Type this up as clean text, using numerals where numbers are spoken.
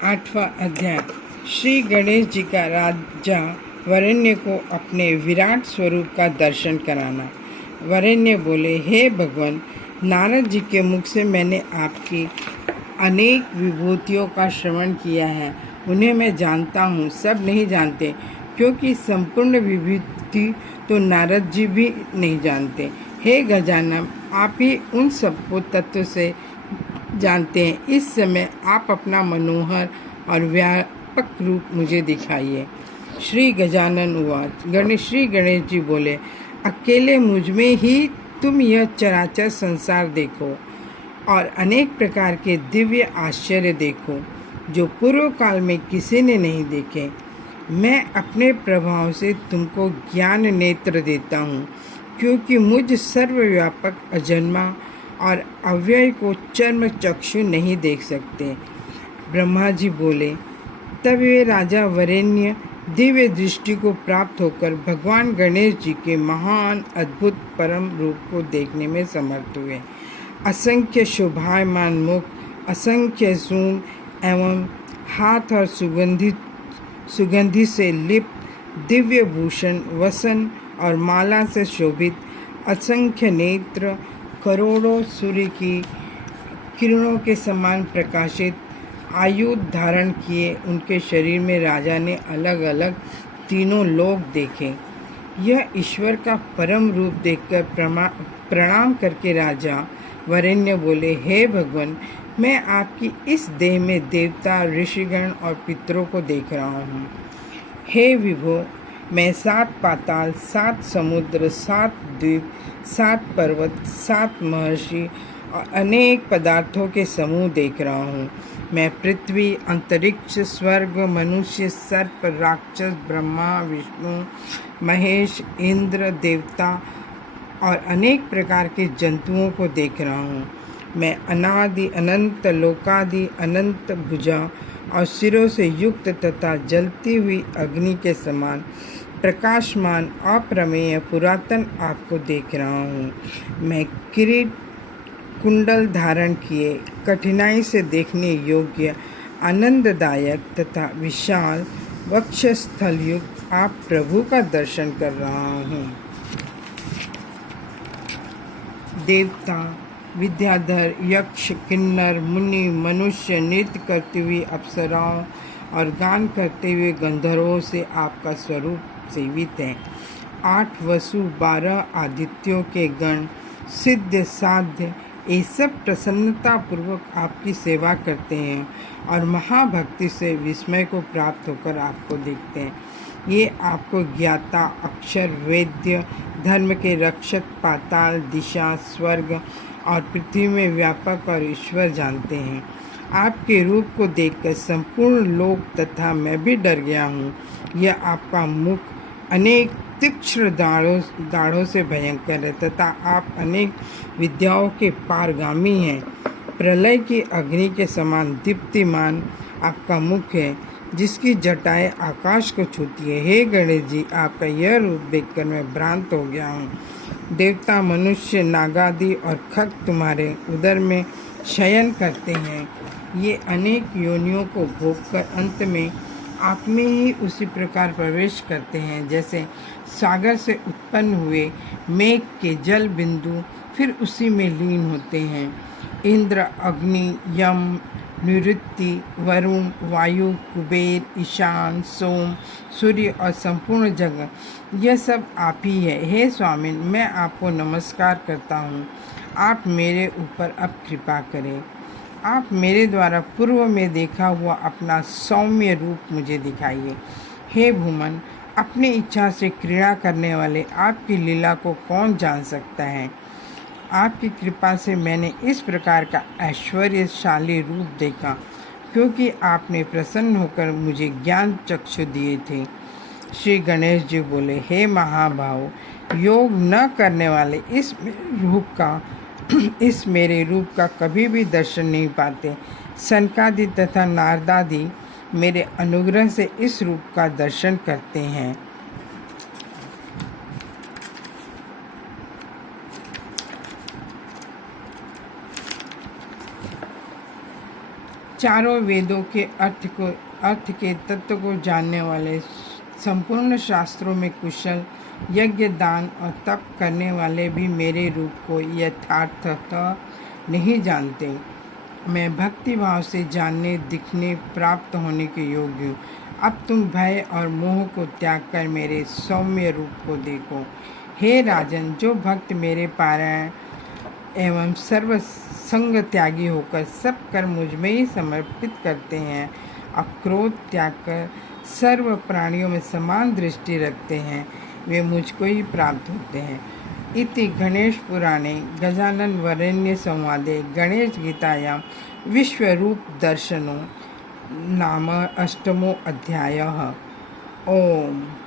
आठवां अध्याय। श्री गणेश जी का राजा वरेण्य को अपने विराट स्वरूप का दर्शन कराना। वरेण्य बोले, हे भगवान, नारद जी के मुख से मैंने आपकी अनेक विभूतियों का श्रवण किया है। उन्हें मैं जानता हूँ, सब नहीं जानते, क्योंकि संपूर्ण विभूति तो नारद जी भी नहीं जानते। हे गजानन, आप ही उन सबको तत्व से जानते हैं। इस समय आप अपना मनोहर और व्यापक रूप मुझे दिखाइए। श्री गजानन उवाच। श्री गणेश जी बोले, अकेले मुझ में ही तुम यह चराचर संसार देखो और अनेक प्रकार के दिव्य आश्चर्य देखो, जो पूर्व काल में किसी ने नहीं देखे। मैं अपने प्रभाव से तुमको ज्ञान नेत्र देता हूँ, क्योंकि मुझ सर्वव्यापक अजन्मा और अव्यय को चर्म चक्षु नहीं देख सकते। ब्रह्मा जी बोले, तब वे राजा वरेण्य दिव्य दृष्टि को प्राप्त होकर भगवान गणेश जी के महान अद्भुत परम रूप को देखने में समर्थ हुए। असंख्य शोभायमान मुख, असंख्य सूंड एवं हाथ और सुगंधि से लिप्त दिव्य भूषण, वसन और माला से शोभित असंख्य नेत्र, करोड़ों सूर्य की किरणों के समान प्रकाशित आयुध धारण किए उनके शरीर में राजा ने अलग अलग तीनों लोक देखे। यह ईश्वर का परम रूप देखकर प्रणाम करके राजा वरेण्य बोले, हे भगवान, मैं आपकी इस देह में देवता, ऋषिगण और पितरों को देख रहा हूँ। हे विभो, मैं 7 पाताल, 7 समुद्र, 7 द्वीप, 7 पर्वत, 7 महर्षि और अनेक पदार्थों के समूह देख रहा हूँ। मैं पृथ्वी, अंतरिक्ष, स्वर्ग, मनुष्य, सर्प, राक्षस, ब्रह्मा, विष्णु, महेश, इंद्र, देवता और अनेक प्रकार के जंतुओं को देख रहा हूँ। मैं अनादि अनंत लोकादि अनंत भुजा और सिरों से युक्त तथा जलती हुई अग्नि के समान प्रकाशमान अप्रमेय पुरातन आपको देख रहा हूँ। मैं किरीट कुंडल धारण किए कठिनाई से देखने योग्य आनंददायक तथा विशाल वक्षस्थल युक्त आप प्रभु का दर्शन कर रहा हूँ। देवता, विद्याधर, यक्ष, किन्नर, मुनि, मनुष्य, नृत्य करती हुई अप्सराओं और गान करते हुए गंधर्वों से आपका स्वरूप सेवित है। 8 वसु, 12 आदित्यों के गण, सिद्ध साध्य, ये सब प्रसन्नता पूर्वक आपकी सेवा करते हैं और महाभक्ति से विस्मय को प्राप्त होकर आपको देखते हैं। ये आपको ज्ञाता, अक्षर, वेद्य, धर्म के रक्षक, पाताल, दिशा, स्वर्ग और पृथ्वी में व्यापक और ईश्वर जानते हैं। आपके रूप को देखकर संपूर्ण लोक तथा मैं भी डर गया हूँ। यह आपका मुख अनेक तीक्ष्ण दाढ़ों से भयंकर है तथा आप अनेक विद्याओं के पारगामी हैं। प्रलय की अग्नि के समान दीप्तिमान आपका मुख है, जिसकी जटाएं आकाश को छूती है। हे गणेश जी, आपका यह रूप देखकर मैं भ्रांत हो गया हूँ। देवता, मनुष्य, नागादि और खग तुम्हारे उदर में शयन करते हैं। ये अनेक योनियों को भोगकर अंत में आप में ही उसी प्रकार प्रवेश करते हैं, जैसे सागर से उत्पन्न हुए मेघ के जल बिंदु फिर उसी में लीन होते हैं। इंद्र, अग्नि, यम, निरुक्ति, वरुण, वायु, कुबेर, ईशान, सोम, सूर्य और संपूर्ण जगत, यह सब आप ही है। हे स्वामी, मैं आपको नमस्कार करता हूँ। आप मेरे ऊपर अब कृपा करें। आप मेरे द्वारा पूर्व में देखा हुआ अपना सौम्य रूप मुझे दिखाइए। हे भूमन, अपनी इच्छा से क्रीड़ा करने वाले आपकी लीला को कौन जान सकता है। आपकी कृपा से मैंने इस प्रकार का ऐश्वर्यशाली रूप देखा, क्योंकि आपने प्रसन्न होकर मुझे ज्ञान चक्षु दिए थे। श्री गणेश जी बोले, हे महाभाव, योग न करने वाले इस मेरे रूप का कभी भी दर्शन नहीं पाते। सनकादि तथा नारदादि मेरे अनुग्रह से इस रूप का दर्शन करते हैं। चारों वेदों के अर्थ के तत्व को जानने वाले, संपूर्ण शास्त्रों में कुशल, यज्ञ दान और तप करने वाले भी मेरे रूप को यथार्थतः नहीं जानते। मैं भक्ति भाव से जानने, दिखने, प्राप्त होने के योग्य हूँ। अब तुम भय और मोह को त्याग कर मेरे सौम्य रूप को देखो। हे राजन, जो भक्त मेरे पारायण एवं सर्व संग त्यागी होकर सब कर मुझ में ही समर्पित करते हैं, अक्रोध त्याग कर सर्व प्राणियों में समान दृष्टि रखते हैं, वे मुझको ही प्राप्त होते हैं। इति गणेश पुराणे गजानन वरेण्य संवादे गणेश गीतायां विश्वरूप दर्शनो नाम अष्टमो अध्यायः। ओम।